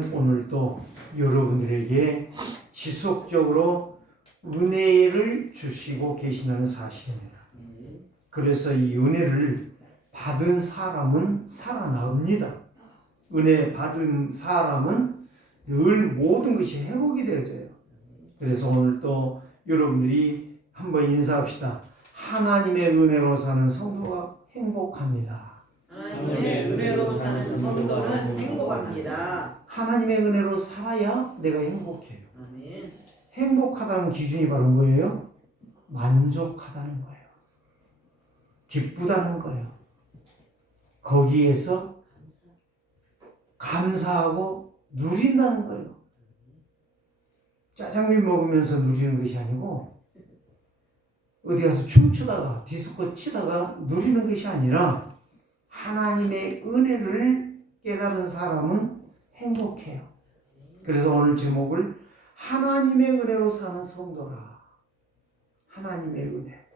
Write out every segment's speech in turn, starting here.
하나님은 오늘도 여러분들에게 지속적으로 은혜를 주시고 계시다는 사실입니다. 그래서 이 은혜를 받은 사람은 살아나옵니다. 은혜 받은 사람은 늘 모든 것이 회복이 되어져요. 그래서 오늘 또 여러분들이 한번 인사합시다. 하나님의 은혜로 사는 성도가 행복합니다. 하나님의 은혜로 사는 성도는 행복합니다. 하나님의 은혜로 살아야 내가 행복해요. 아멘. 행복하다는 기준이 바로 뭐예요? 만족하다는 거예요. 기쁘다는 거예요. 거기에서 감사하고 누린다는 거예요. 짜장면 먹으면서 누리는 것이 아니고 어디 가서 춤추다가 디스코 치다가 누리는 것이 아니라 하나님의 은혜를 깨달은 사람은 행복해요. 그래서 오늘 제목을 하나님의 은혜로 사는 성도라. 하나님의 은혜.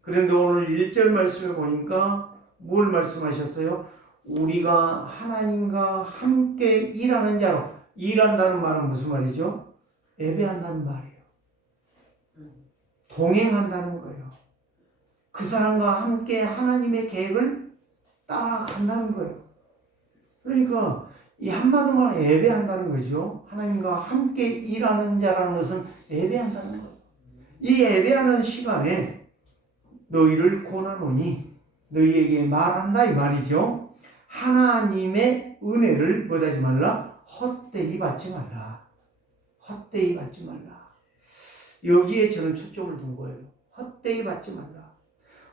그런데 오늘 1절 말씀에 보니까 뭘 말씀하셨어요? 우리가 하나님과 함께 일하는 자로. 일한다는 말은 무슨 말이죠? 예배한다는 말이에요. 동행한다는 거예요. 그 사람과 함께 하나님의 계획을 따라간다는 거예요. 그러니까 이 한마디로 말하면 예배한다는 거죠. 하나님과 함께 일하는 자라는 것은 예배한다는 거예요. 이 예배하는 시간에 너희를 권하노니 너희에게 말한다 이 말이죠. 하나님의 은혜를 뭐하지 말라? 헛되이 받지 말라. 헛되이 받지 말라. 여기에 저는 초점을 둔 거예요. 헛되이 받지 말라.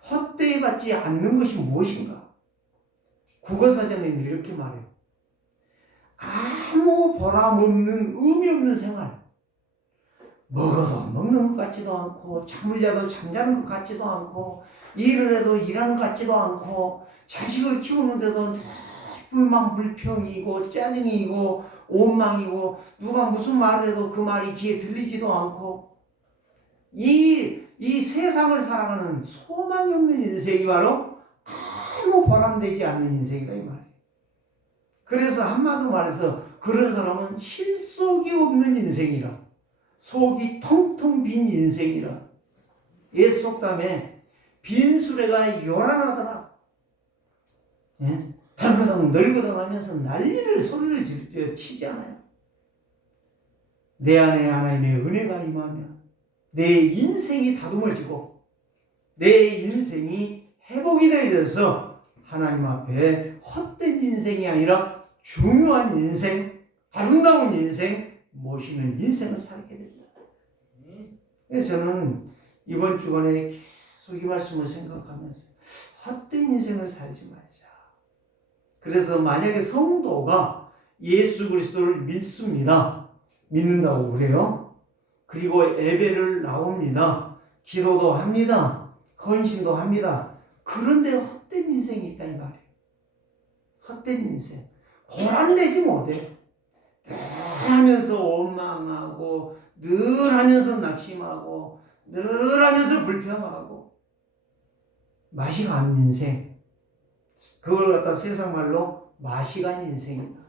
헛되이 받지 않는 것이 무엇인가? 국어사전에는 이렇게 말해요. 아무 보람없는 의미 없는 생활. 먹어도 먹는 것 같지도 않고 잠을 자도 잠자는 것 같지도 않고 일을 해도 일하는 것 같지도 않고 자식을 키우는데도 불만 불평이고 짜증이고 원망이고 누가 무슨 말을 해도 그 말이 귀에 들리지도 않고 이 세상을 살아가는 소망이 없는 인생이 바로 아무 보람되지 않는 인생이다 이 말이에요. 그래서 한마디로 말해서 그런 사람은 실속이 없는 인생이라. 속이 텅텅 빈 인생이라. 옛 속담에 빈 수레가 요란하더라. 예? 덜거덩 널거덩 하면서 난리를 소리를 치지 않아요. 내 안에 하나님의 은혜가 임하면 내 인생이 다듬어지고 내 인생이 회복이 되어서 하나님 앞에 헛된 인생이 아니라 중요한 인생, 아름다운 인생, 모시는 인생을 살게 된다. 그래서 저는 이번 주간에 계속 이 말씀을 생각하면서 헛된 인생을 살지 말자. 그래서 만약에 성도가 예수 그리스도를 믿습니다. 믿는다고 그래요. 그리고 예배를 나옵니다. 기도도 합니다. 헌신도 합니다. 그런데 헛된 인생이 있다 이 말이에요. 헛된 인생. 보람되지 못해. 늘 하면서 원망하고 늘 하면서 낙심하고 늘 하면서 불평하고 맛이 간 인생. 그걸 갖다 세상 말로 맛이 간 인생이다.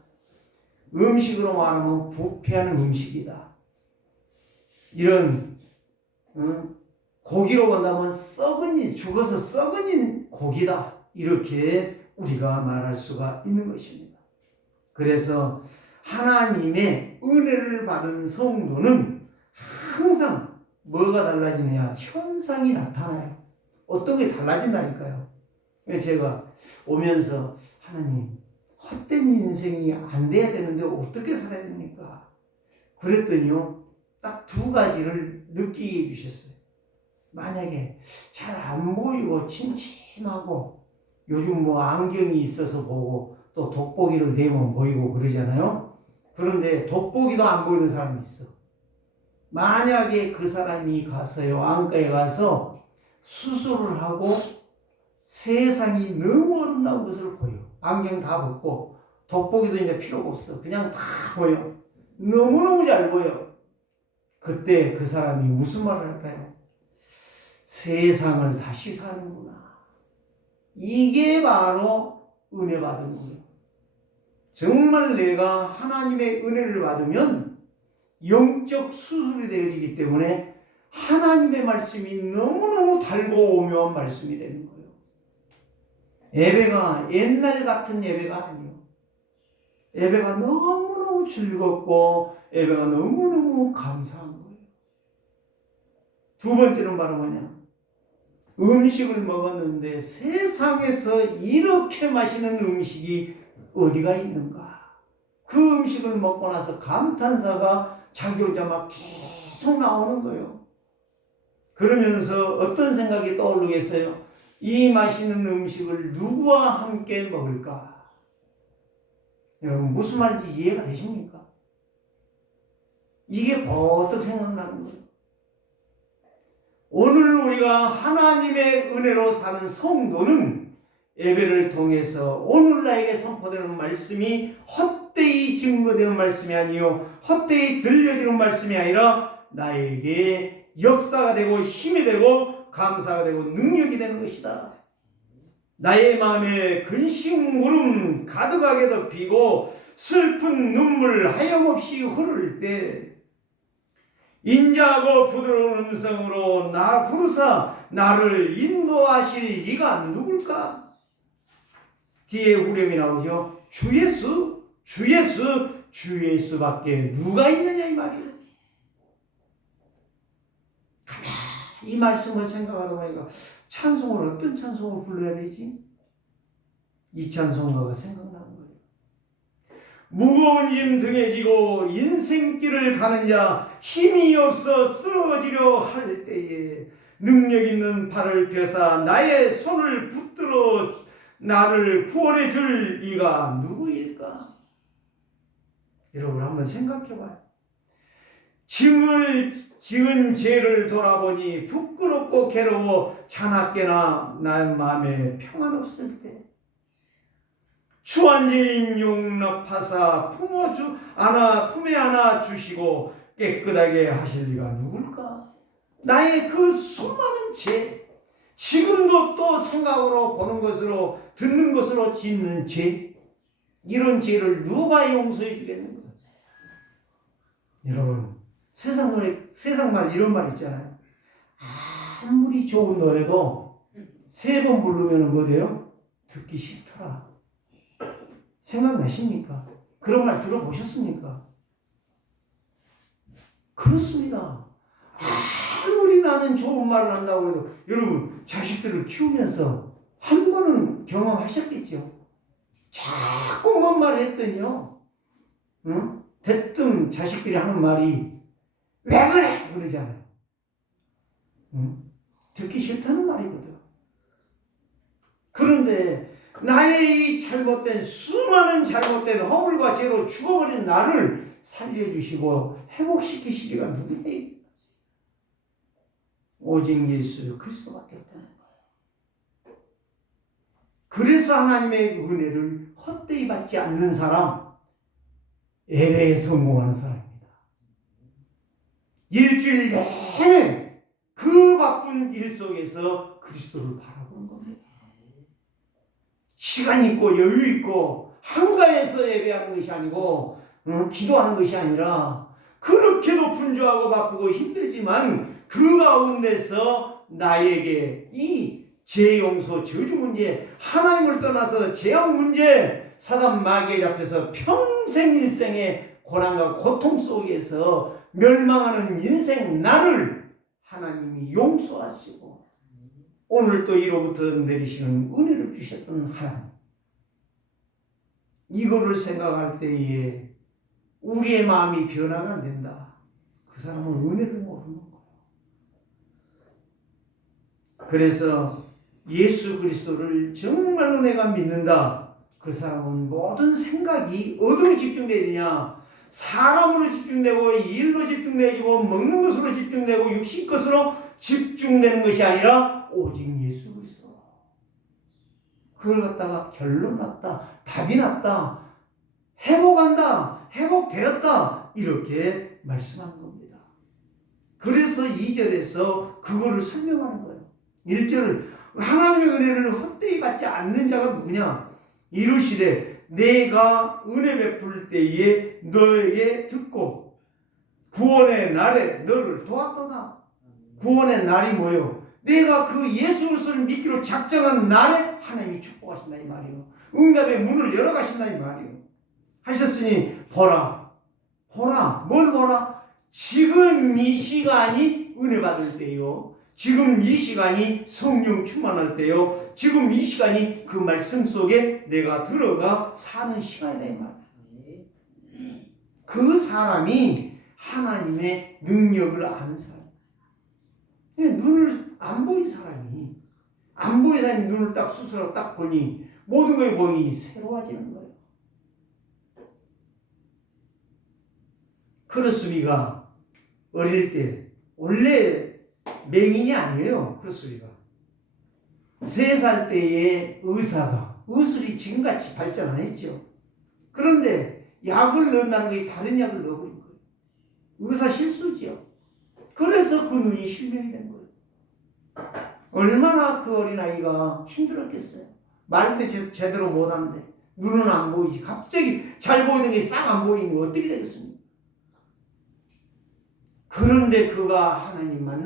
음식으로 말하면 부패하는 음식이다. 이런 고기로 본다면 죽어서 썩은 고기다. 이렇게 우리가 말할 수가 있는 것입니다. 그래서 하나님의 은혜를 받은 성도는 항상 뭐가 달라지느냐? 현상이 나타나요. 어떤 게 달라진다니까요. 제가 오면서 하나님 헛된 인생이 안 돼야 되는데 어떻게 살아야 됩니까? 그랬더니요. 딱 두 가지를 느끼게 해주셨어요. 만약에 잘 안 보이고 침침하고 요즘 뭐 안경이 있어서 보고 또 돋보기를 대면 보이고 그러잖아요. 그런데 돋보기도 안 보이는 사람이 있어. 만약에 그 사람이 가서요 안과에 가서 수술을 하고 세상이 너무 아름다운 것을 보여. 안경 다 벗고 돋보기도 이제 필요가 없어. 그냥 다 보여. 너무너무 잘 보여. 그때 그 사람이 무슨 말을 할까요? 세상을 다시 사는구나. 이게 바로 은혜 받은 거예요. 정말 내가 하나님의 은혜를 받으면 영적 수술이 되어지기 때문에 하나님의 말씀이 너무너무 달고 오묘한 말씀이 되는 거예요. 예배가 옛날 같은 예배가 아니에요. 예배가 너무너무 즐겁고 예배가 너무너무 감사한 거예요. 두 번째는 바로 뭐냐? 음식을 먹었는데 세상에서 이렇게 맛있는 음식이 어디가 있는가? 그 음식을 먹고 나서 감탄사가 자기 혼자 막 계속 나오는 거예요. 그러면서 어떤 생각이 떠오르겠어요? 이 맛있는 음식을 누구와 함께 먹을까? 여러분 무슨 말인지 이해가 되십니까? 이게 버뜩 생각나는 거예요. 오늘 우리가 하나님의 은혜로 사는 성도는 예배를 통해서 오늘 나에게 선포되는 말씀이 헛되이 증거되는 말씀이 아니요 헛되이 들려지는 말씀이 아니라 나에게 역사가 되고 힘이 되고 감사가 되고 능력이 되는 것이다. 나의 마음에 근심 울음 가득하게 덮이고 슬픈 눈물 하염없이 흐를 때 인자하고 부드러운 음성으로 나 부르사 나를 인도하실 이가 누굴까? 뒤에 후렴이 나오죠. 주 예수, 주 예수, 주 예수밖에 누가 있느냐 이 말이에요. 이 말씀을 생각하다 보니까 찬송을 어떤 찬송을 불러야 되지? 이 찬송가가 생각나는 거예요. 무거운 짐 등에 지고 인생길을 가는 자 힘이 없어 쓰러지려 할 때에 능력 있는 팔을 펴사 나의 손을 붙들어 나를 구원해 줄 이가 누구일까? 여러분 한번 생각해 봐요. 짐을 지은 죄를 돌아보니 부끄럽고 괴로워 자나깨나 나의 마음에 평안 없을 때 주한죄인 용납하사 품에 안아 주시고 깨끗하게 하실 리가 누굴까? 나의 그 수많은 죄, 지금도 또 생각으로 보는 것으로 듣는 것으로 짓는 죄, 이런 죄를 누가 용서해 주겠는가? 여러분 세상 말 이런 말 있잖아요. 아무리 좋은 노래도 3번 부르면 뭐 돼요? 듣기 싫더라. 생각나십니까? 그런 말 들어보셨습니까? 그렇습니다. 아무리 나는 좋은 말을 한다고 해도 여러분 자식들을 키우면서 한 번은 경험하셨겠죠? 자꾸만 말을 했더니요, 응? 대뜸 자식들이 하는 말이 왜 그래? 그러잖아요. 응? 듣기 싫다는 말이거든. 그런데 나의 이 수많은 잘못된 허물과 죄로 죽어버린 나를 살려주시고 회복시키시리가 누구냐? 오직 예수 그리스도밖에 없다는 거예요. 그래서 하나님의 은혜를 헛되이 받지 않는 사람, 예배에 성공하는 사람입니다. 일주일 내내 그 바쁜 일 속에서 그리스도를 바라보는 겁니다. 시간 있고 여유 있고 한가해서 예배하는 것이 아니고 기도하는 것이 아니라 그렇게도 분주하고 바쁘고 힘들지만 그 가운데서 나에게 이 죄 용서 저주 문제, 하나님을 떠나서 죄악 문제, 사단 마귀에 잡혀서 평생 일생의 고난과 고통 속에서 멸망하는 인생 나를 하나님이 용서하시고 오늘 또 이로부터 내리시는 은혜를 주셨던 하나님, 이거를 생각할 때에 우리의 마음이 변화가 안 된다. 그 사람은 은혜를 모르는 거예요. 그래서 예수 그리스도를 정말로 내가 믿는다. 그 사람은 모든 생각이 어디로 집중되어야 되냐? 사람으로 집중되고 일로 집중되고 먹는 것으로 집중되고 육신 것으로 집중되는 것이 아니라 오직 예수 그리스도. 그걸 갖다가 결론 났다, 답이 났다, 회복한다, 회복되었다 이렇게 말씀하는 겁니다. 그래서 2절에서 그거를 설명하는 거예요. 1절을 하나님의 은혜를 헛되이 받지 않는 자가 누구냐? 이르시되 내가 은혜 베풀 때에 너에게 듣고 구원의 날에 너를 도왔도다. 구원의 날이 뭐예요? 내가 그 예수 그리스도를 믿기로 작정한 날에 하나님이 축복하신다 이 말이요. 응답의 문을 열어가신다 이 말이요. 하셨으니 보라 뭘 보라? 지금 이 시간이 은혜 받을 때요. 지금 이 시간이 성령 충만할 때요. 지금 이 시간이 그 말씀 속에 내가 들어가 사는 시간이다 이 말이야. 그 사람이 하나님의 능력을 아는 사람. 눈을 안 보인 사람이 눈을 딱 수술하고 딱 보니 모든 것이 보니 새로워지는 거예요. 크로스비가 어릴 때 원래 맹인이 아니에요. 크로스비가 3살 때의 의술이 지금같이 발전 안 했죠. 그런데 약을 넣는다는 게 다른 약을 넣어버린 거예요. 의사 실수죠. 그래서 그 눈이 실명이 된 거예요. 얼마나 그 어린아이가 힘들었겠어요. 말도 제대로 못하는데 눈은 안 보이지. 갑자기 잘 보이는 게 싹 안 보이는 거 어떻게 되겠습니까? 그런데 그가 하나님을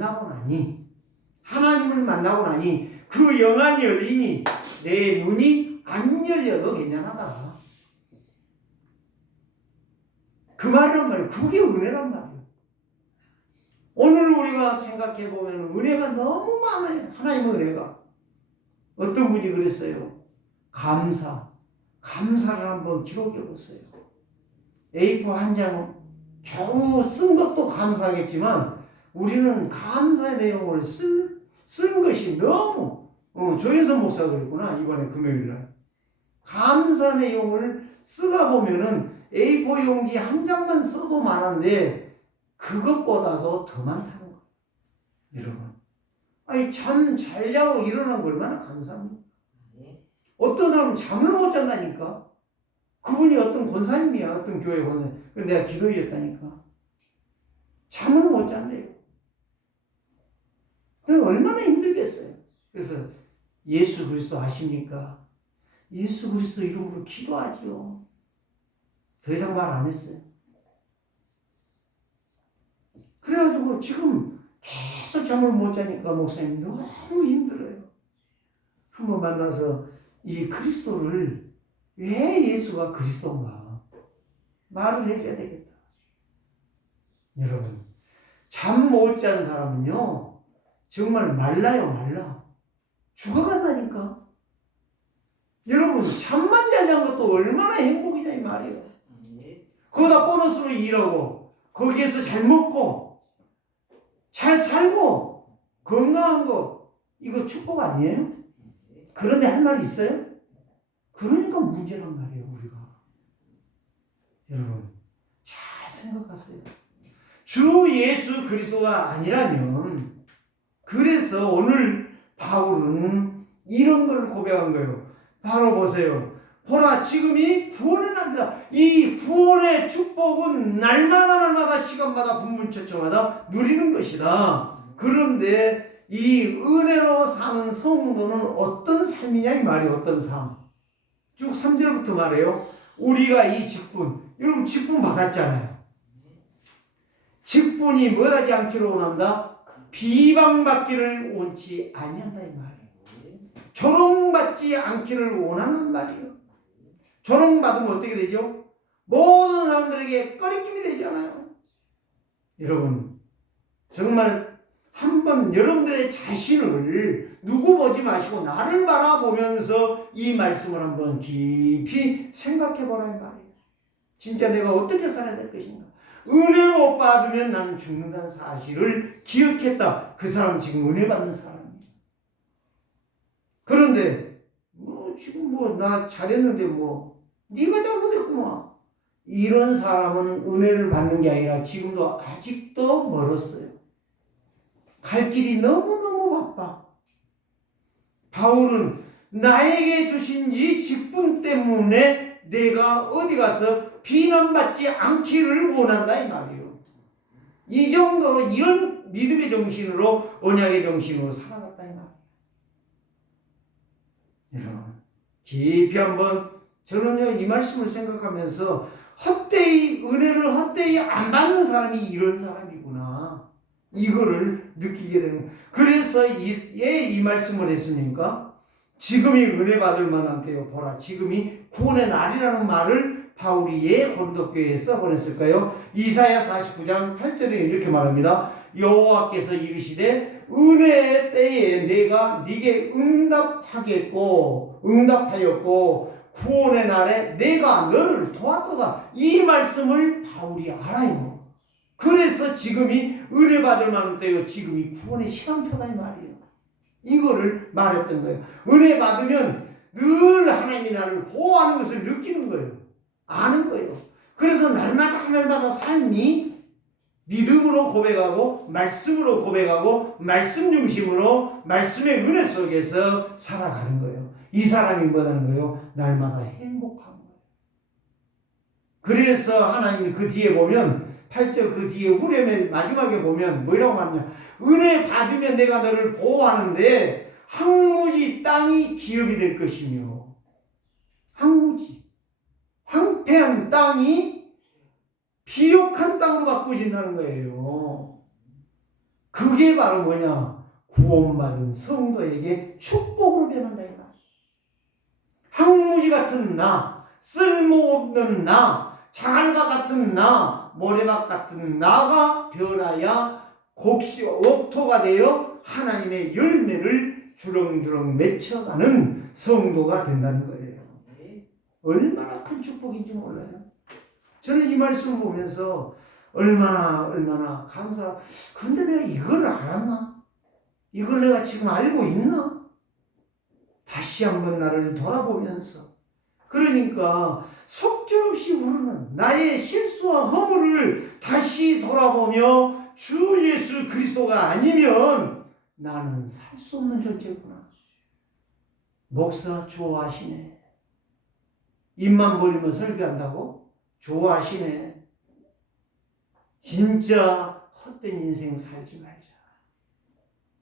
만나고 나니 그 영안이 열리니 내 눈이 안 열려도 괜찮하다. 그 말이란 말이에요. 그게 은혜란 말이에요. 오늘 우리가 생각해 보면 은혜가 너무 많아요. 하나님의 은혜가. 어떤 분이 그랬어요. 감사를 한번 기록해 보세요. A4 한 장 겨우 쓴 것도 감사하겠지만 우리는 감사의 내용을 쓴 것이 너무 조인선 목사가 그랬구나. 이번에 금요일날 감사 내용을 쓰다 보면은 A4 용지 한 장만 써도 많은데 그것보다도 더 많다는 거예요. 여러분, 아니 참 잘 자고 일어난 거 얼마나 감사합니까? 어떤 사람은 잠을 못 잔다니까. 그분이 어떤 권사님이야. 어떤 교회 권사님. 그래서 내가 기도했다니까. 잠을 못 잔대요. 그럼 얼마나 힘들겠어요. 그래서 예수 그리스도 아십니까? 예수 그리스도 이름으로 기도하지요. 더 이상 말 안 했어요. 그래가지고 지금 계속 잠을 못 자니까 목사님 너무 힘들어요. 한번 만나서 이 그리스도를 왜 예수가 그리스도인가 말을 해줘야 되겠다. 여러분, 잠 못 잔 사람은요 정말 말라 죽어간다니까. 여러분, 잠만 잘 잔 것도 얼마나 행복이냐 이 말이에요. 거기다 보너스로 일하고 거기에서 잘 먹고 잘 살고 건강한 거 이거 축복 아니에요? 그런데 할 말 있어요? 그러니까 문제란 말이에요. 우리가 여러분 잘 생각하세요. 주 예수 그리스도가 아니라면, 그래서 오늘 바울은 이런 걸 고백한 거예요. 바로 보세요. 보라, 지금이 구원의 날이다. 이 구원의 축복은 날마다 시간마다 분분초초마다 누리는 것이다. 그런데 이 은혜로 사는 성도는 어떤 삶이냐 이 말이에요. 어떤 삶. 쭉 3절부터 말해요. 우리가 이 직분, 여러분 직분 받았잖아요. 직분이 뭐하지 않기를 원한다? 비방받기를 원치 아니한다 이 말이에요. 조롱받지 않기를 원하는 말이에요. 조롱받으면 어떻게 되죠? 모든 사람들에게 꺼리낌이 되잖아요. 여러분, 정말 한번 여러분들의 자신을 누구 보지 마시고 나를 바라보면서 이 말씀을 한번 깊이 생각해 보라는 말이에요. 진짜 내가 어떻게 살아야 될 것인가? 은혜 못 받으면 나는 죽는다는 사실을 기억했다. 그 사람은 지금 은혜 받는 사람이에요. 그런데 지금 나 잘했는데 네가 잘못했구만. 이런 사람은 은혜를 받는 게 아니라 지금도 아직도 멀었어요. 갈 길이 너무너무 바빠. 바울은 나에게 주신 이 직분 때문에 내가 어디 가서 비난받지 않기를 원한다 이 말이에요. 이 정도로 이런 믿음의 정신으로 언약의 정신으로 살아갔다 이 말이에요. 여러분 깊이 한번 저는요, 이 말씀을 생각하면서 헛되이 은혜를 헛되이 안 받는 사람이 이런 사람이구나, 이거를 느끼게 되는 거예요. 그래서 이 말씀을 했습니까? 지금이 은혜 받을 만한 때요, 보라 지금이 구원의 날이라는 말을 바울이 예 고린도교회에 써보냈을까요? 이사야 49장 8절에 이렇게 말합니다. 여호와께서 이르시되 은혜의 때에 내가 네게 응답하였고 구원의 날에 내가 너를 도왔도다. 이 말씀을 바울이 알아요. 그래서 지금이 은혜 받을 만한 때요, 지금이 구원의 시간표다 이 말이에요. 이거를 말했던 거예요. 은혜 받으면 늘 하나님이 나를 보호하는 것을 느끼는 거예요. 아는 거예요. 그래서 날마다 삶이 믿음으로 고백하고 말씀으로 고백하고 말씀 중심으로 말씀의 은혜 속에서 살아가는 거예요. 이 사람이 뭐라는 거예요? 날마다 행복한 거예요. 그래서 하나님이 그 뒤에 보면 8절 그 뒤에 후렴의 마지막에 보면 뭐라고 말하냐, 은혜 받으면 내가 너를 보호하는데 황무지 땅이 기업이 될 것이며, 황무지 황폐한 땅이 비옥한 땅으로 바꿔진다는 거예요. 그게 바로 뭐냐, 구원받은 성도에게 축복으로 변한다 이 말. 황무지 같은 나, 쓸모없는 나, 자갈과 같은 나, 모래밭 같은 나가 변하여 옥토가 되어 하나님의 열매를 주렁주렁 맺혀가는 성도가 된다는 거예요. 얼마나 큰 축복인지 몰라요. 저는 이 말씀을 보면서 얼마나 근데 내가 이걸 알았나? 이걸 내가 지금 알고 있나? 다시 한번 나를 돌아보면서, 그러니까 속절없이 우르는 나의 실수와 허물을 다시 돌아보며 주 예수 그리스도가 아니면 나는 살 수 없는 존재구나. 목사 좋아하시네. 입만 벌리면 설교한다고? 좋아하시네. 진짜 헛된 인생 살지 말자.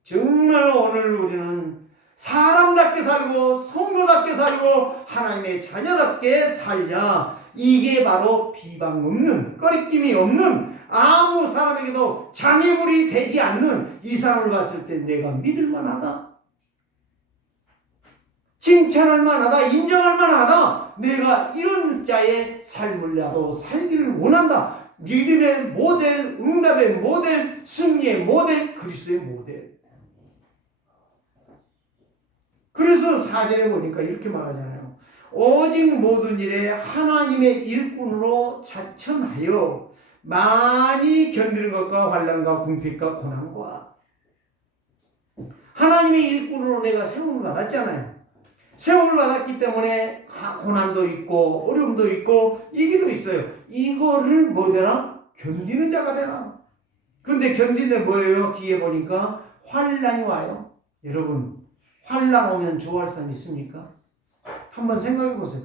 정말 오늘 우리는 사람답게 살고 성도답게 살고 하나님의 자녀답게 살자. 이게 바로 비방 없는, 꺼리낌이 없는, 아무 사람에게도 장애물이 되지 않는 이 사람을 봤을 때 내가 믿을 만하다, 칭찬할 만하다, 인정할 만하다, 내가 이런 자의 삶을 나도 살기를 원한다. 믿음의 모델, 응답의 모델, 승리의 모델, 그리스도의 모델. 그래서 4절에 보니까 이렇게 말하잖아요. 오직 모든 일에 하나님의 일꾼으로 자천하여 많이 견디는 것과 환난과 궁핍과 고난과, 하나님의 일꾼으로 내가 세움을 받았잖아요. 세움을 받았기 때문에 고난도 있고 어려움도 있고 이기도 있어요. 이거를 뭐 되나? 견디는 자가 되나? 근데 견디는 뭐예요? 뒤에 보니까 환난이 와요. 여러분, 환난 오면 좋아할 사람 있습니까? 한번 생각해 보세요.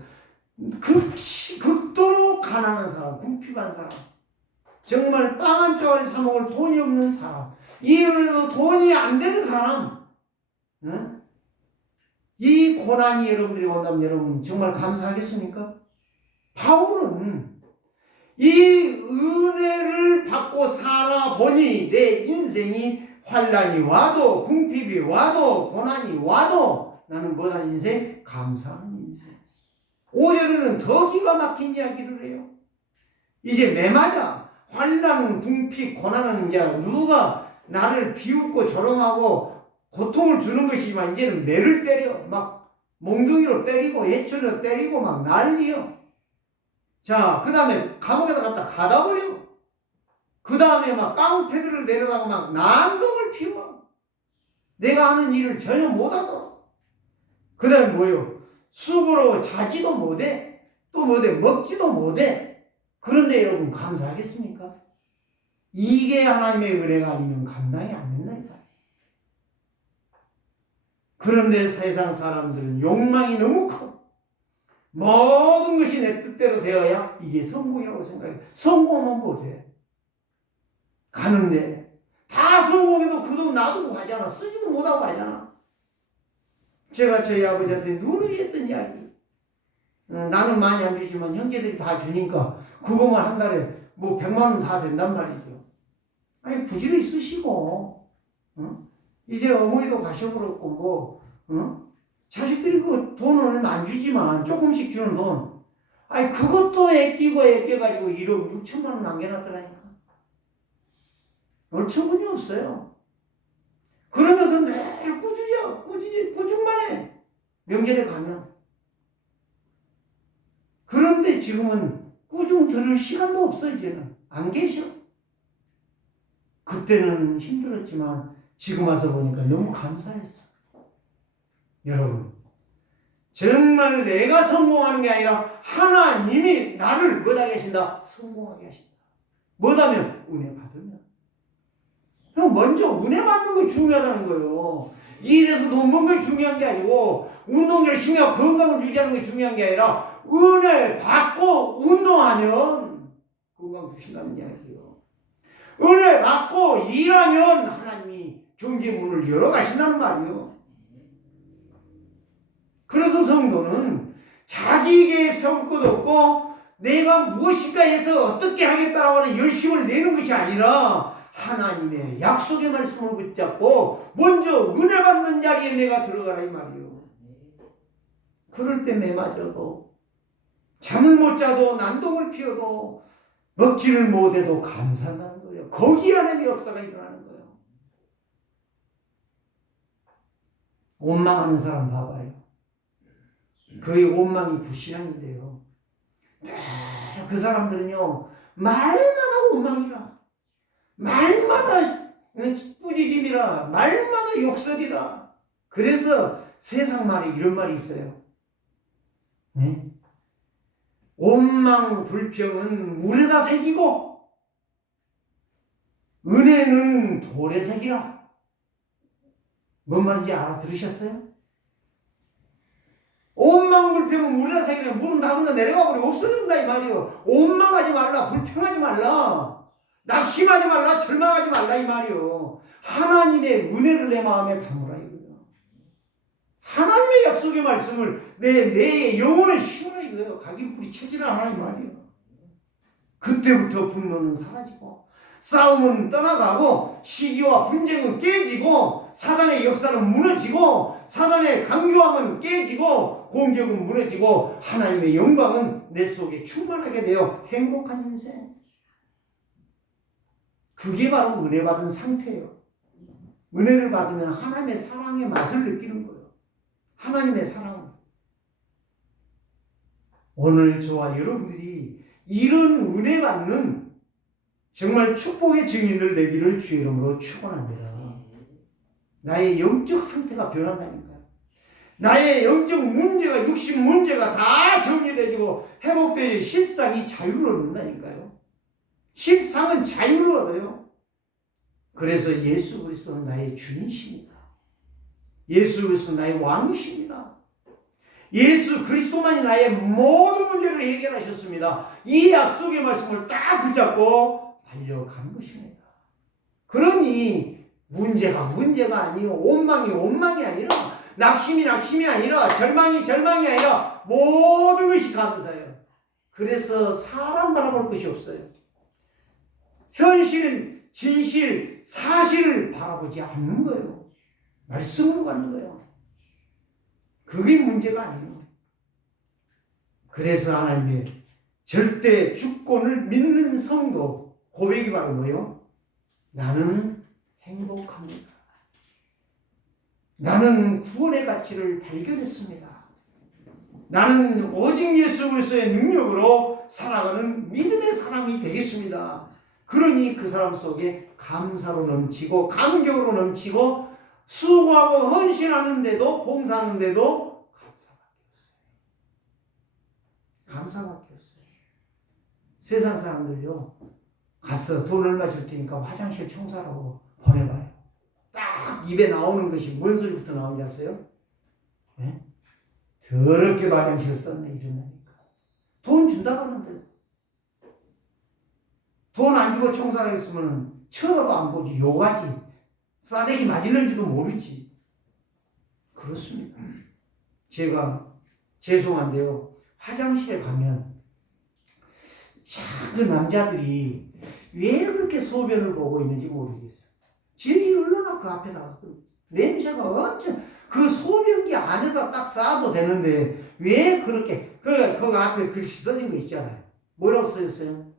극도로 가난한 사람, 궁핍한 사람, 정말 빵 한 조각을 사 먹을 돈이 없는 사람, 이래도 돈이 안 되는 사람, 응? 이 고난이 여러분들이 온다면 여러분 정말 감사하겠습니까? 바울은 이 은혜를 받고 살아보니 내 인생이 환난이 와도 궁핍이 와도 고난이 와도 나는 뭐라는 인생? 감사하는 인생. 5절에는 더 기가 막힌 이야기를 해요. 이제 매맞아. 환난, 궁핍, 고난은 이제 누가 나를 비웃고 조롱하고 고통을 주는 것이지만 이제는 매를 때려. 막 몽둥이로 때리고 예초로 때리고 막 난리요. 자, 그 다음에 감옥에다 갖다 가다버려. 그 다음에 막 깡패들을 내려다가 막 난동을 피워. 내가 하는 일을 전혀 못하도록. 그 다음에 뭐요? 수고로 자지도 못해. 또 못해. 먹지도 못해. 그런데 여러분 감사하겠습니까? 이게 하나님의 은혜가 아니면 감당이 안 된다니까. 그런데 세상 사람들은 욕망이 너무 커. 모든 것이 내 뜻대로 되어야 이게 성공이라고 생각해. 성공하면 못해. 가는데 다 성공해도 그 돈 놔두고 가잖아. 쓰지도 못하고 가잖아. 제가 저희 아버지한테 누누이 했던 이야기. 나는 많이 안 주지만 형제들이 다 주니까 그거만 한 달에 뭐 100만 원 다 된단 말이죠. 아니 부지런히 쓰시고 이제 어머니도 가셔버렸고 자식들이 그 돈은 안 주지만 조금씩 주는 돈 아니 그것도 아껴가지고 1억 6천만 원 남겨놨더라니까. 얼처분이 없어요. 그러면서 늘 꾸준만 해. 명절에 가면. 그런데 지금은 꾸중 들을 시간도 없어. 이제는 안 계셔. 그때는 힘들었지만 지금 와서 보니까 너무 감사했어. 여러분 정말 내가 성공하는 게 아니라 하나님이 나를 뭐하게 하신다? 성공하게 하신다. 뭐다면 은혜 받으면. 그럼 먼저 은혜 받는 거 중요하다는 거예요. 일에서 돈 버는 게 중요한 게 아니고 운동 열심히 하고 건강을 유지하는 게 중요한 게 아니라 은혜 받고 운동하면 건강 주신다는 이야기예요. 은혜 받고 일하면 하나님이 경제 문을 열어 가신다는 말이에요. 그래서 성도는 자기 계획 세울 것 없고 내가 무엇인가 해서 어떻게 하겠다라고 하는 열심을 내는 것이 아니라 하나님의 약속의 말씀을 붙잡고 먼저 은혜 받는 자리에 내가 들어가라 이 말이에요. 그럴 때 매맞아도 잠을 못 자도 난동을 피워도 먹지를 못해도 감사한다는 거예요. 거기 안에 역사가 일어나는 거예요. 원망하는 사람 봐봐요. 그의 원망이 불신앙인데요. 그 사람들은요 말마다 원망이라 말마다 꾸짖음이라 말마다 욕설이라. 그래서 세상 말에 이런 말이 있어요. 네? 원망 불평은 물에다 새기고 은혜는 돌에 새기라. 뭔 말인지 알아들으셨어요? 원망 불평은 물에다 새기라. 물은 나보다 내려가 버리고 없어진다 이 말이에요. 원망하지 말라. 불평하지 말라. 낙심하지 말라. 절망하지 말라 이 말이에요. 하나님의 은혜를 내 마음에 담으라 이거예요. 하나님의 약속의 말씀을 내 영혼에 심으라 이거예요. 각인뿌리 쳐지라 하라 이 말이에요. 그때부터 분노는 사라지고 싸움은 떠나가고 시기와 분쟁은 깨지고 사단의 역사는 무너지고 사단의 강요함은 깨지고 공격은 무너지고 하나님의 영광은 내 속에 충만하게 되어 행복한 인생. 그게 바로 은혜 받은 상태예요. 은혜를 받으면 하나님의 사랑의 맛을 느끼는 거예요. 하나님의 사랑. 오늘 저와 여러분들이 이런 은혜 받는 정말 축복의 증인들 되기를 주의 이름으로 축원합니다. 나의 영적 상태가 변한다니까요. 나의 영적 문제가 육신 문제가 다 정리되고 회복되어 실상이 자유를 얻는다니까요. 실상은 자유를 얻어요. 그래서 예수 그리스도는 나의 주인이십니다. 예수 그리스도는 나의 왕이십니다. 예수 그리스도만이 나의 모든 문제를 해결하셨습니다. 이 약속의 말씀을 딱 붙잡고 달려가는 것입니다. 그러니 문제가 아니요 원망이 아니라 낙심이 아니라 절망이 아니라 모든 것이 감사해요. 그래서 사람 바라볼 것이 없어요. 현실, 진실, 사실을 바라보지 않는 거예요. 말씀으로 가는 거예요. 그게 문제가 아니에요. 그래서 하나님의 절대 주권을 믿는 성도 고백이 바로 뭐예요? 나는 행복합니다. 나는 구원의 가치를 발견했습니다. 나는 오직 예수 그리스도의 능력으로 살아가는 믿음의 사람이 되겠습니다. 그러니 그 사람 속에 감사로 넘치고 감격으로 넘치고 수고하고 헌신하는데도 봉사하는데도 감사밖에 없어요. 세상 사람들요 가서 돈 얼마 줄 테니까 화장실 청소하라고 보내봐요. 딱 입에 나오는 것이 뭔 소리부터 나오는지 아세요? 네? 더럽게도 화장실 썼네 이러니까 돈 준다고 하는데 돈 안 주고 청소하라고 했으면 쳐다도 안 보지 욕하지 싸대기 맞을는지도 모르지. 그렇습니다. 제가 죄송한데요 화장실에 가면 그 남자들이 왜 그렇게 소변을 보고 있는지 모르겠어. 질질 흘러나 그 앞에다가 냄새가 엄청 그 소변기 안에다 딱 쌓아도 되는데 왜 그렇게 그래 그 앞에 글씨 써진 거 있잖아요. 뭐라고 써있어요?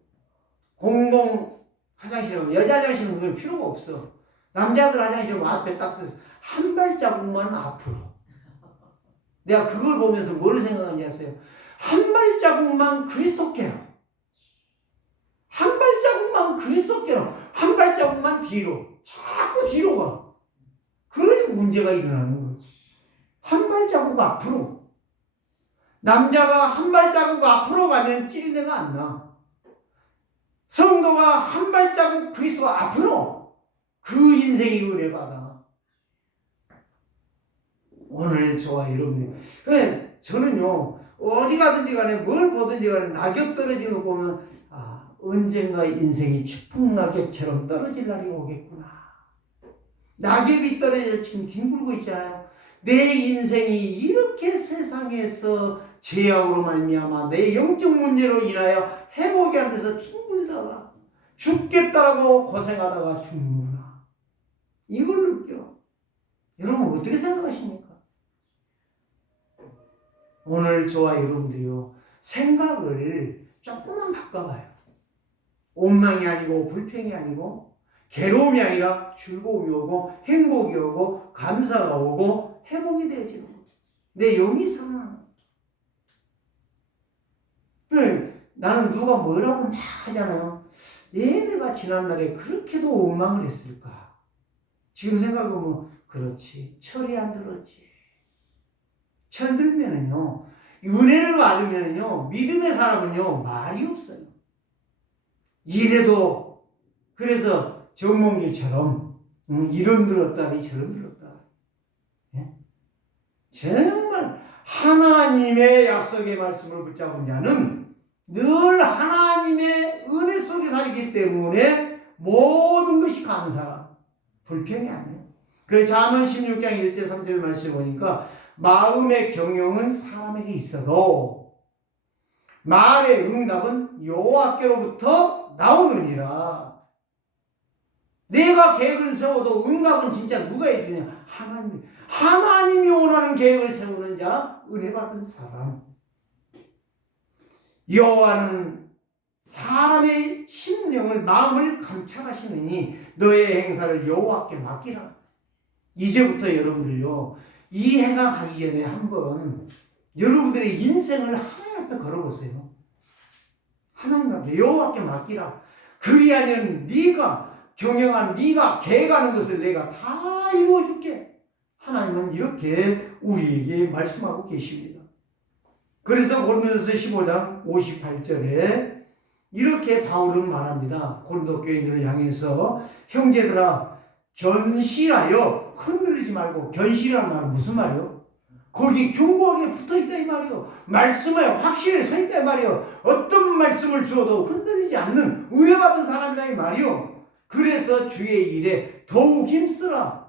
공공 화장실은 여자 화장실은 그럴 필요가 없어. 남자들 화장실은 앞에 딱 써있어. 한 발자국만 앞으로. 내가 그걸 보면서 뭘 생각하는지 아세요? 한 발자국만 그리스도께로. 한 발자국만 그리스도께로. 한 발자국만 뒤로. 자꾸 뒤로 가. 그러니 문제가 일어나는 거지. 한 발자국 앞으로. 남자가 한 발자국 앞으로 가면 찌린내가 안 나. 성도가 한 발자국 그리스도 앞으로 그 인생이 은혜받아. 오늘 저와 여러분이 그래 저는요 어디 가든지 간에 뭘 보든지 간에 낙엽 떨어지는 거 보면 언젠가 인생이 추풍낙엽처럼 떨어질 날이 오겠구나. 낙엽이 떨어져 지금 뒹굴고 있잖아요. 내 인생이 이렇게 세상에서 죄악으로 말미암아 내 영적 문제로 인하여 회복이 안 돼서 뒹굴다가 죽겠다라고 고생하다가 죽는구나. 이걸 느껴. 여러분 어떻게 생각하십니까? 오늘 저와 여러분들이요 생각을 조금만 바꿔봐요. 원망이 아니고 불평이 아니고 괴로움이 아니라 즐거움이 오고 행복이 오고 감사가 오고 회복이 되어지는 거죠. 내 영이 살아나는 거죠. 나는 누가 뭐라고 막 하잖아요. 내가 지난날에 그렇게도 원망을 했을까? 지금 생각해보면 그렇지. 철이 안 들었지. 철 들면은요 은혜를 받으면은요 믿음의 사람은요 말이 없어요. 이래도 그래서 정몽주처럼 이런 들었다니 저런 들었다. 예? 정말 하나님의 약속의 말씀을 붙잡은 자는 늘 하나님의 은혜 속에 살기 때문에 모든 것이 감사라. 불평이 아니에요. 그래서 잠언 16장 1절 3절 말씀 보니까 마음의 경영은 사람에게 있어도 말의 응답은 여호와께로부터 나오느니라. 내가 계획을 세워도 응답은 진짜 누가 해주냐? 하나님. 하나님이 원하는 계획을 세우는 자, 은혜 받은 사람. 여호와는 사람의 심령을 마음을 감찰하시느니 너의 행사를 여호와께 맡기라. 이제부터 여러분들요 이 해가 가기 전에 한번 여러분들의 인생을 하나님 앞에 걸어보세요. 하나님 앞에 여호와께 맡기라. 그리하면 네가 경영한 네가 계획하는 것을 내가 다 이루어줄게. 하나님은 이렇게 우리에게 말씀하고 계십니다. 그래서 고린도전서 15장 58절에 이렇게 바울은 말합니다. 고린도 교인들을 향해서 형제들아 견실하여 흔들리지 말고. 견실이란 말은 무슨 말이요? 거기 견고하게 붙어있다 이 말이요. 말씀에 확실히 서있다 이 말이요. 어떤 말씀을 주어도 흔들리지 않는 은혜 받은 사람이다 이 말이요. 그래서 주의 일에 더욱 힘쓰라.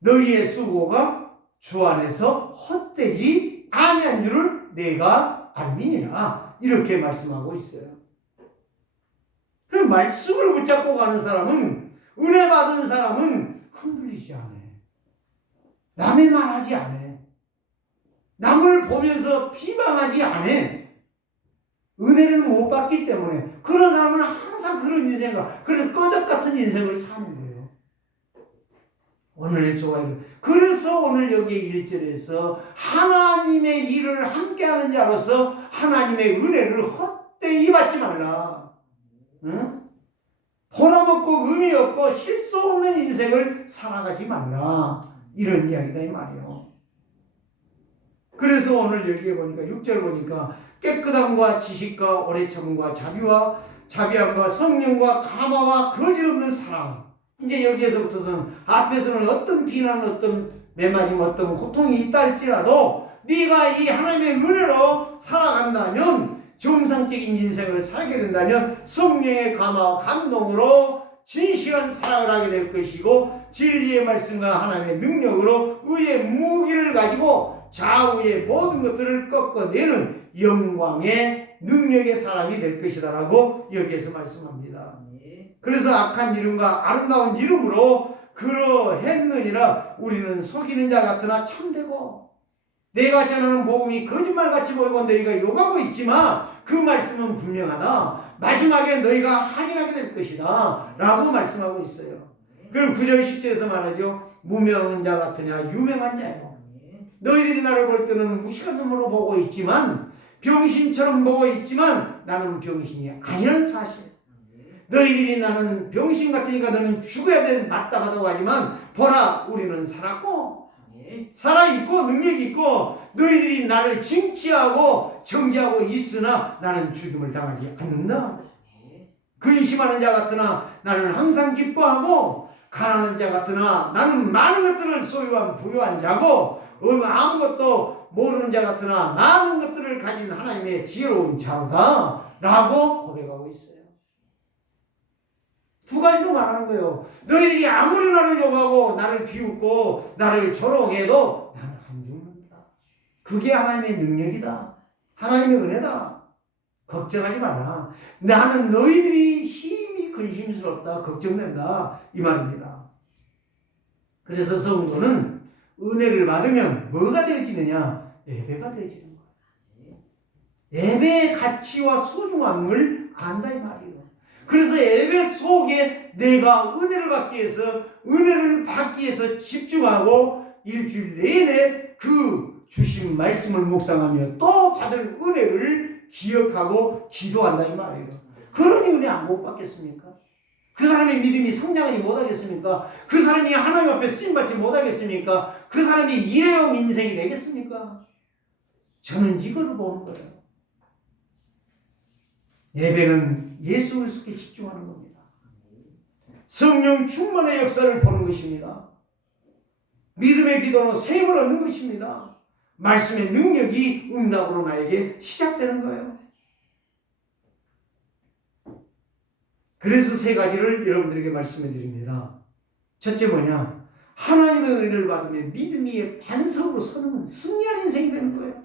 너희의 수고가 주 안에서 헛되지 아니한 줄을 내가 알미니라. 이렇게 말씀하고 있어요. 그 말씀을 붙잡고 가는 사람은 은혜 받은 사람은 흔들리지 않아. 남의 말하지 않아. 남을 보면서 비방하지 않아. 은혜를 못 받기 때문에 그런 사람은 항상 그런 인생과 그래서 꺼적 같은 인생을 사는 거예요. 오늘 좋아요. 그래서 오늘 여기 1절에서 하나님의 일을 함께하는 자로서 하나님의 은혜를 헛되이 받지 말라. 응? 보람없고 의미 없고 실수 없는 인생을 살아가지 말라. 이런 이야기다 이 말이에요. 그래서 오늘 여기에 보니까 6절 보니까 깨끗함과 지식과 오래 참음과 자비와 자비함과 성령과 감화와 거짓없는 사랑. 이제 여기에서부터는 앞에서는 어떤 비난, 어떤 매맞음, 어떤 고통이 있다 할지라도 네가 이 하나님의 은혜로 살아간다면 정상적인 인생을 살게 된다면 성령의 감화와 감동으로 진실한 사랑을 하게 될 것이고 진리의 말씀과 하나님의 능력으로 의의 무기를 가지고 좌우의 모든 것들을 꺾어내는 영광의 능력의 사람이 될 것이다라고 여기에서 말씀합니다. 그래서 악한 이름과 아름다운 이름으로 그러했느니라. 우리는 속이는 자 같으나 참되고 내가 전하는 복음이 거짓말같이 보이고 너희가 욕하고 있지만 그 말씀은 분명하다. 마지막에 너희가 확인하게 될 것이다 라고 말씀하고 있어요. 그럼 9절 10절에서 말하죠. 무명한 자 같으냐 유명한 자요. 너희들이 나를 볼 때는 무식한 눈으로 보고 있지만 병신처럼 보고 있지만 나는 병신이 아니라는 사실. 너희들이 나는 병신 같으니까 너는 죽어야 돼 마땅하다고 하지만 보라 우리는 살았고 살아있고 능력이 있고 너희들이 나를 징치하고 정죄하고 있으나 나는 죽임을 당하지 않는다. 근심하는 자 같으나 나는 항상 기뻐하고 가난한 자 같으나 나는 많은 것들을 소유한 부유한 자고 아무것도 모르는 자 같으나 많은 것들을 가진 하나님의 지혜로운 자로다 라고 고백하고 있어요. 두 가지로 말하는 거예요. 너희들이 아무리 나를 욕하고 나를 비웃고 나를 조롱해도 나는 안 죽는다. 그게 하나님의 능력이다. 하나님의 은혜다. 걱정하지 마라. 나는 너희들이 심히 근심스럽다. 걱정된다. 이 말입니다. 그래서 성도는 은혜를 받으면 뭐가 되어지느냐? 예배가 되어지는 거예요. 예배의 가치와 소중함을 안다 이 말이에요. 그래서 예배 속에 내가 은혜를 받기 위해서 집중하고 일주일 내내 그 주신 말씀을 묵상하며 또 받을 은혜를 기억하고 기도한다 이 말이에요. 그러니 은혜 안 못 받겠습니까? 그 사람의 믿음이 성장하지 못하겠습니까? 그 사람이 하나님 앞에 쓰임받지 못하겠습니까? 그 사람이 일회용 인생이 되겠습니까? 저는 이거를 보는 거예요. 예배는 예수 그리스도께 집중하는 겁니다. 성령 충만의 역사를 보는 것입니다. 믿음의 기도로 세임을 얻는 것입니다. 말씀의 능력이 응답으로 나에게 시작되는 거예요. 그래서 세 가지를 여러분들에게 말씀해 드립니다. 첫째 뭐냐? 하나님의 은혜를 받으면 믿음이 반석으로 서는 건 승리한 인생이 되는 거예요.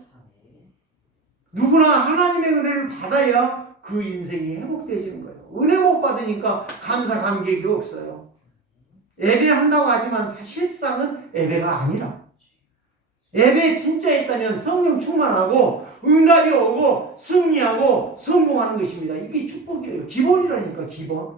누구나 하나님의 은혜를 받아야 그 인생이 회복되지는 거예요. 은혜 못 받으니까 감사 감격이 없어요. 예배한다고 하지만 사실상은 예배가 아니라 예배에 진짜 있다면 성령 충만하고 응답이 오고 승리하고 성공하는 것입니다. 이게 축복이에요. 기본이라니까 기본.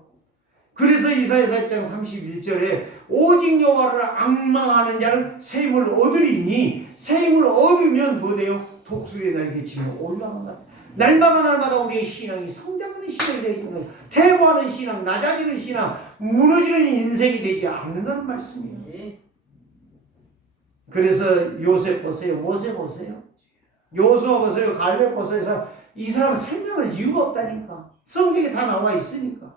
그래서 이사야 4장 31절에 오직 여호와를 앙망하는 자는 새 힘을 얻으리니 새 힘을 얻으면 뭐돼요? 독수리의 날개치며 올라간다. 날마다 우리의 신앙이 성장하는 신앙이 되는 거예요. 퇴보하는 신앙, 낮아지는 신앙, 무너지는 인생이 되지 않는다는 말씀이에요. 그래서 요셉 보세요. 모세 보세요. 요수아 보세요. 갈렙 보세요. 이 사람 설명할 이유가 없다니까. 성경에 다 나와 있으니까.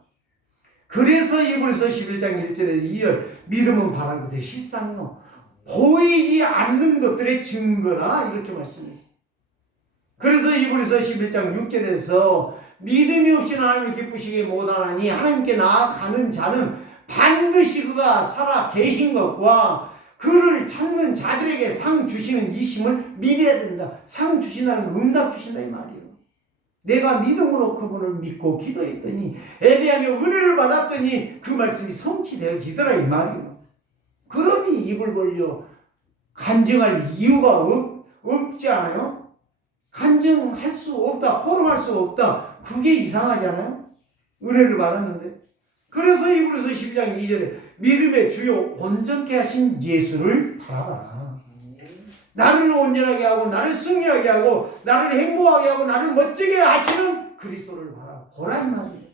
그래서 이브리서 11장 1절에 2절 믿음은 바란 것의 실상이요 보이지 않는 것들의 증거라 이렇게 말씀했어요. 그래서 이브리서 11장 6절에서 믿음이 없이는 하나님을 기쁘시게 못하나니 하나님께 나아가는 자는 반드시 그가 살아 계신 것과 그를 찾는 자들에게 상 주시는 이심을 믿어야 된다. 상 주신다는 건 응답 주신다 이 말이에요. 내가 믿음으로 그분을 믿고 기도했더니 예배하며 은혜를 받았더니 그 말씀이 성취되어지더라 이 말이에요. 그러니 입을 벌려 간증할 이유가 없지 않아요? 간증할 수 없다. 포럼할 수 없다. 그게 이상하잖아요. 은혜를 받았는데. 그래서 이브리서 12장 2절에 믿음의 주요 온전케 하신 예수를 바라봐라. 나를 온전하게 하고 나를 승리하게 하고 나를 행복하게 하고 나를 멋지게 하시는 그리스도를 보라 이 말이에요.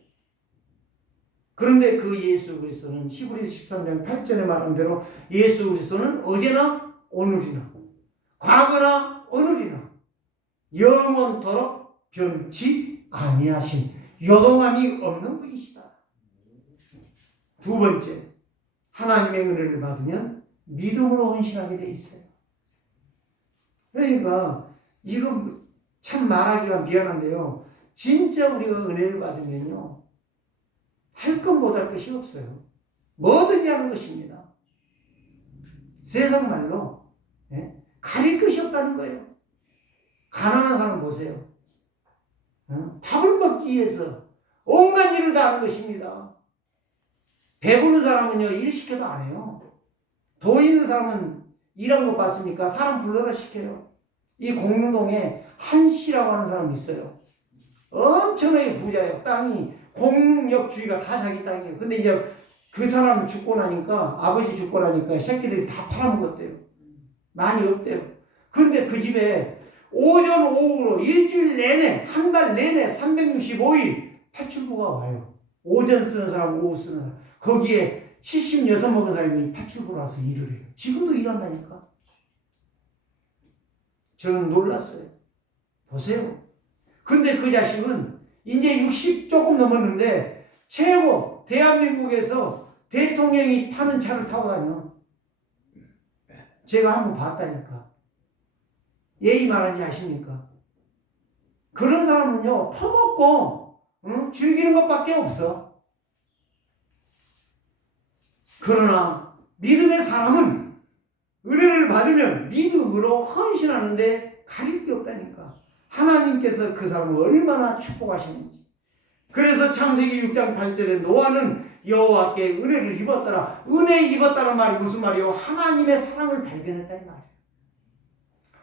그런데 그 예수 그리스도는 히브리서 13장 8절에 말한 대로 예수 그리스도는 어제나 오늘이나 과거나 오늘이나 영원토록 변치 아니하신 요동함이 없는 분이시다. 두 번째, 하나님의 은혜를 받으면 믿음으로 헌신하게 돼 있어요. 그러니까 이거 참 말하기가 미안한데요. 진짜 우리가 은혜를 받으면요. 할 것 못할 것이 없어요. 뭐든지 하는 것입니다. 세상 말로 가릴 것이 없다는 거예요. 가난한 사람 보세요. 밥을 먹기 위해서 온갖 일을 다 하는 것입니다. 배부른 사람은요, 일 시켜도 안 해요. 돈 있는 사람은 일한 거 봤습니까? 사람 불러다 시켜요. 이 공릉동에 한씨라고 하는 사람이 있어요. 엄청나게 부자예요. 땅이 공릉역 주위가 다 자기 땅이에요. 근데 이제 그 사람 죽고 나니까, 아버지 죽고 나니까 새끼들이 다 팔아먹었대요. 많이 없대요. 그런데 그 집에 오전 오후로 일주일 내내, 한 달 내내 365일 파출부가 와요. 오전 쓰는 사람, 오후 쓰는 사람. 거기에 76 먹은 사람이 파출부로 와서 일을 해요. 지금도 일한다니까. 저는 놀랐어요. 보세요. 근데 그 자식은 이제 60 조금 넘었는데 최고 대한민국에서 대통령이 타는 차를 타고 다녀. 제가 한번 봤다니까. 예의 말하는지 아십니까? 그런 사람은요, 퍼먹고 즐기는 것밖에 없어. 그러나 믿음의 사람은 은혜를 받으면 믿음으로 헌신하는데 가릴 게 없다니까. 하나님께서 그 사람을 얼마나 축복하시는지. 그래서 창세기 6장 8절에 노아는 여호와께 은혜를 입었더라. 은혜 입었다는 말이 무슨 말이요? 하나님의 사랑을 발견했다 이 말이에요.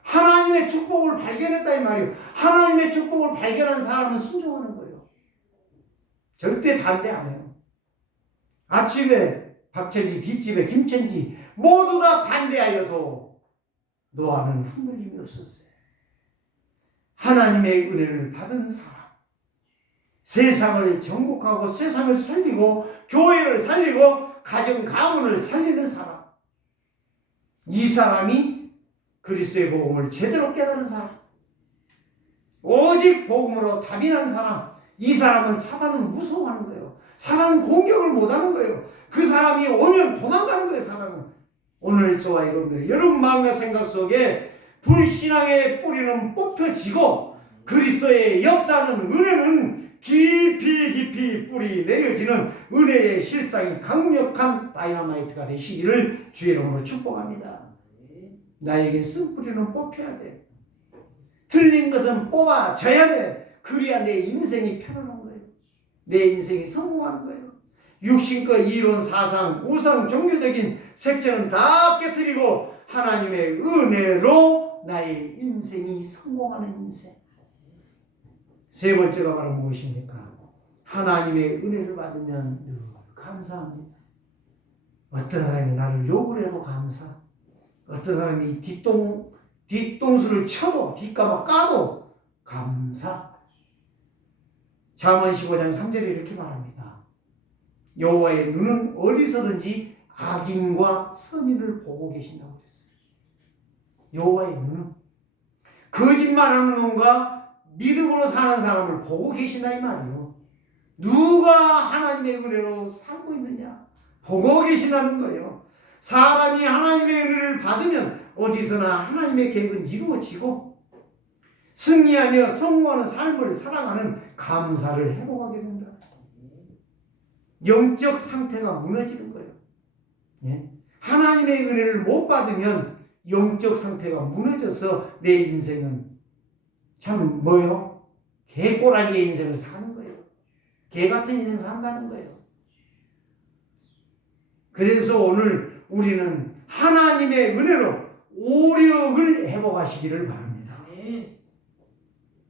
하나님의 축복을 발견했다 이 말이에요. 하나님의 축복을 발견한 사람은 순종하는 거예요. 절대 반대 안 해요. 앞집에 박천지, 뒷집에 김천지 모두 다 반대하여도 노아는 흔들림이 없었어요. 하나님의 은혜를 받은 사람, 세상을 정복하고 세상을 살리고 교회를 살리고 가정 가문을 살리는 사람, 이 사람이 그리스도의 복음을 제대로 깨달은 사람, 오직 복음으로 답이 난 사람, 이 사람은 사단을 무서워하는 거예요. 사단은 공격을 못하는 거예요. 그 사람이 오면 도망가는 거예요. 사단은. 오늘 저와 여러분들, 여러분 마음과 생각 속에 불신앙의 뿌리는 뽑혀지고 그리스도의 역사하는 은혜는 깊이 뿌리 내려지는 은혜의 실상이 강력한 다이너마이트가 되시기를 주의 이름으로 축복합니다. 나에게 쓴 뿌리는 뽑혀야 돼. 틀린 것은 뽑아져야 돼. 그래야 내 인생이 편안한 거예요. 내 인생이 성공하는 거예요. 육신과 이론, 사상, 우상, 종교적인 색채는 다 깨뜨리고 하나님의 은혜로 나의 인생이 성공하는 인생. 세 번째가 바로 무엇입니까? 하나님의 은혜를 받으면 늘 감사합니다. 어떤 사람이 나를 욕을 해도 감사. 어떤 사람이 뒤통수를 쳐도 뒷가마 까도 감사. 잠언 15장 3절에 이렇게 말합니다. 여호와의 눈은 어디서든지 악인과 선인을 보고 계신다고 그랬어요. 여호와의 눈은 거짓말하는 놈과 믿음으로 사는 사람을 보고 계신다 이 말이에요. 누가 하나님의 은혜로 살고 있느냐 보고 계신다는 거예요. 사람이 하나님의 은혜를 받으면 어디서나 하나님의 계획은 이루어지고 승리하며 성공하는 삶을 살아가는 감사를 회복하게 된다. 영적 상태가 무너지는 거예요. 예? 하나님의 은혜를 못 받으면 영적 상태가 무너져서 내 인생은 참 뭐요? 개꼬라지의 인생을 사는 거예요. 개 같은 인생 산다는 거예요. 그래서 오늘 우리는 하나님의 은혜로 오력을 회복하시기를 바랍니다.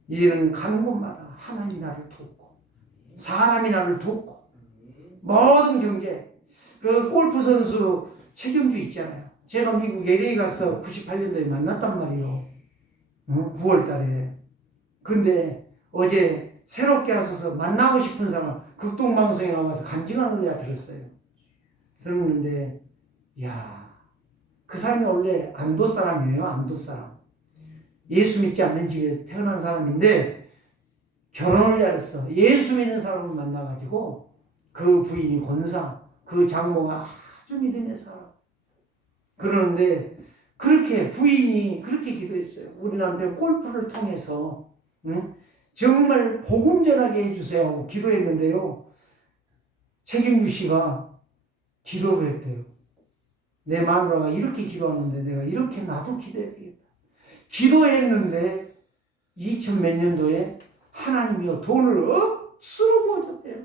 이는 가는 곳마다 하나님이 나를 돕고 사람이 나를 돕고 모든 경제, 그 골프 선수 최경주 있잖아요. 제가 미국 LA 가서 98년도에 만났단 말이에요. 9월 달에. 근데 어제 새롭게 하셔서 만나고 싶은 사람 극동방송에 나와서 간증하는 걸 들었어요. 들었는데 야, 그 사람이 원래 안도 사람이에요. 안도 사람. 예수 믿지 않는 집에 태어난 사람인데 결혼을 잘했어. 예수 믿는 사람을 만나가지고 그 부인이 권사, 그 장모가 아주 믿음의 사람. 그러는데 그렇게 부인이 그렇게 기도했어요. 우리 남편 골프를 통해서 정말 복음 전하게 해주세요 하고 기도했는데요. 책임주 씨가 기도를 했대요. 내 마누라가 이렇게 기도하는데 내가 이렇게 나도 기도해야 되겠다. 기도했는데 2000 몇 년도에 하나님이요 돈을 억수로 부어줬대요.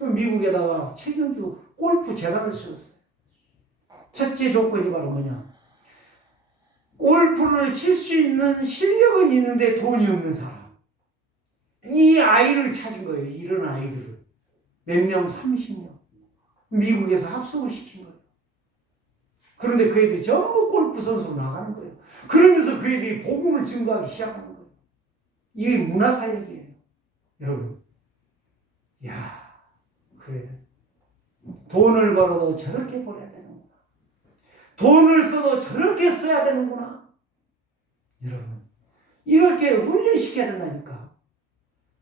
미국에다가 7년주 골프 재단을 세웠어요. 첫째 조건이 바로 뭐냐? 골프를 칠 수 있는 실력은 있는데 돈이 없는 사람. 이 아이를 찾은 거예요. 이런 아이들을. 몇 명? 30명. 미국에서 합숙을 시킨 거예요. 그런데 그 애들이 전부 골프 선수로 나가는 거예요. 그러면서 그 애들이 복음을 증거하기 시작하는 거예요. 이게 문화사역이에요. 여러분. 야, 그래. 돈을 벌어도 저렇게 벌어야 되는구나. 돈을 써도 저렇게 써야 되는구나. 여러분. 이렇게 훈련시켜야 된다니까.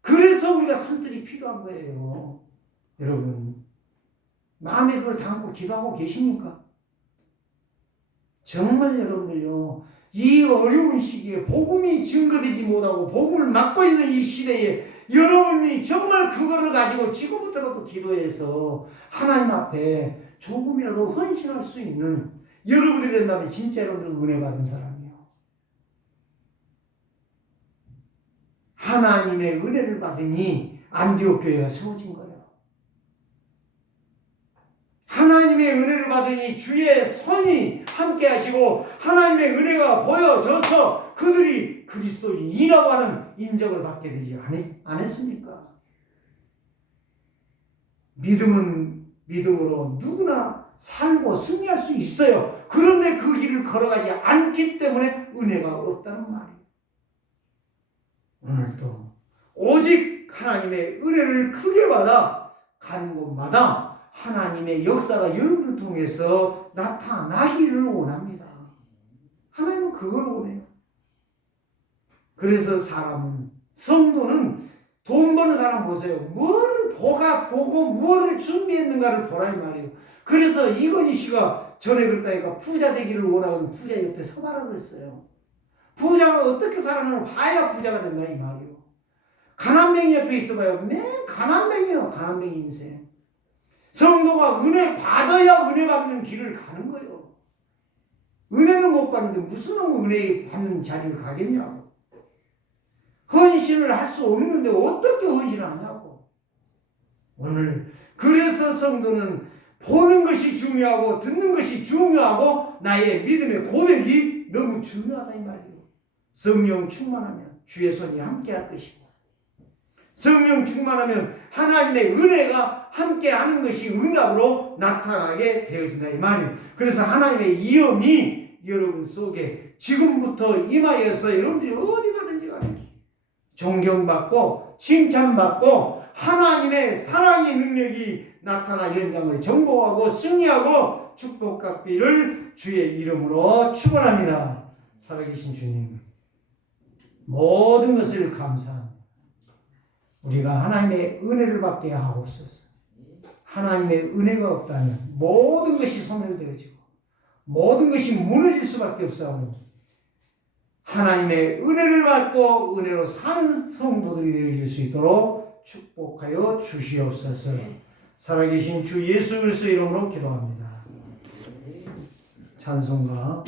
그래서 우리가 산들이 필요한 거예요. 여러분. 마음에 그걸 담고 기도하고 계십니까? 정말 여러분들요, 이 어려운 시기에 복음이 증거되지 못하고 복음을 막고 있는 이 시대에 여러분이 정말 그거를 가지고 지금부터라도 기도해서 하나님 앞에 조금이라도 헌신할 수 있는 여러분이 된다면 진짜 여러분들 은혜 받은 사람이에요. 하나님의 은혜를 받으니 안디옥 교회가 세워진 거예요. 하나님의 은혜를 받으니 주의 선이 함께 하시고 하나님의 은혜가 보여져서 그들이 그리스도인이라고 하는 인정을 받게 되지 않았습니까? 믿음은 믿음으로 누구나 살고 승리할 수 있어요. 그런데 그 길을 걸어가지 않기 때문에 은혜가 없다는 말이에요. 오늘도 오직 하나님의 은혜를 크게 받아 가는 곳마다 하나님의 역사가 여러분을 통해서 나타나기를 원합니다. 하나님은 그걸 원해요. 그래서 사람은, 성도는 돈 버는 사람 보세요. 뭘 보고 무엇을 준비했는가를 보라 이 말이에요. 그래서 이건희 씨가 전에 그랬다니까 부자 되기를 원하는 부자 옆에 서봐라 그랬어요. 부자가 어떻게 살아가는 봐야 부자가 된다 이 말이에요. 가난뱅이 옆에 있어봐요. 맨 가난뱅이에요. 가난뱅이 인생. 성도가 은혜 받아야 은혜 받는 길을 가는 거예요. 은혜를 못 받는데 무슨 은혜 받는 자리를 가겠냐고. 헌신을 할 수 없는데 어떻게 헌신을 하냐고. 오늘 그래서 성도는 보는 것이 중요하고 듣는 것이 중요하고 나의 믿음의 고백이 너무 중요하다 이 말이에요. 성령 충만하면 주의 손이 함께할 것이고 성령 충만하면 하나님의 은혜가 함께하는 것이 응답으로 나타나게 되어진다 이 말이에요. 그래서 하나님의 이음이 여러분 속에 지금부터 임하여서 여러분들이 어디 가든지 간에 존경받고 칭찬받고 하나님의 사랑의 능력이 나타나 현장을 정복하고 승리하고 축복받기를 주의 이름으로 축원합니다. 살아계신 주님, 모든 것을 감사합니다. 우리가 하나님의 은혜를 받게 하옵소서. 하나님의 은혜가 없다면 모든 것이 소멸되어지고 모든 것이 무너질 수밖에 없사오니 하나님의 은혜를 받고 은혜로 사는 성도들이 되어질 수 있도록 축복하여 주시옵소서. 살아계신 주 예수 그리스도 이름으로 기도합니다. 찬송가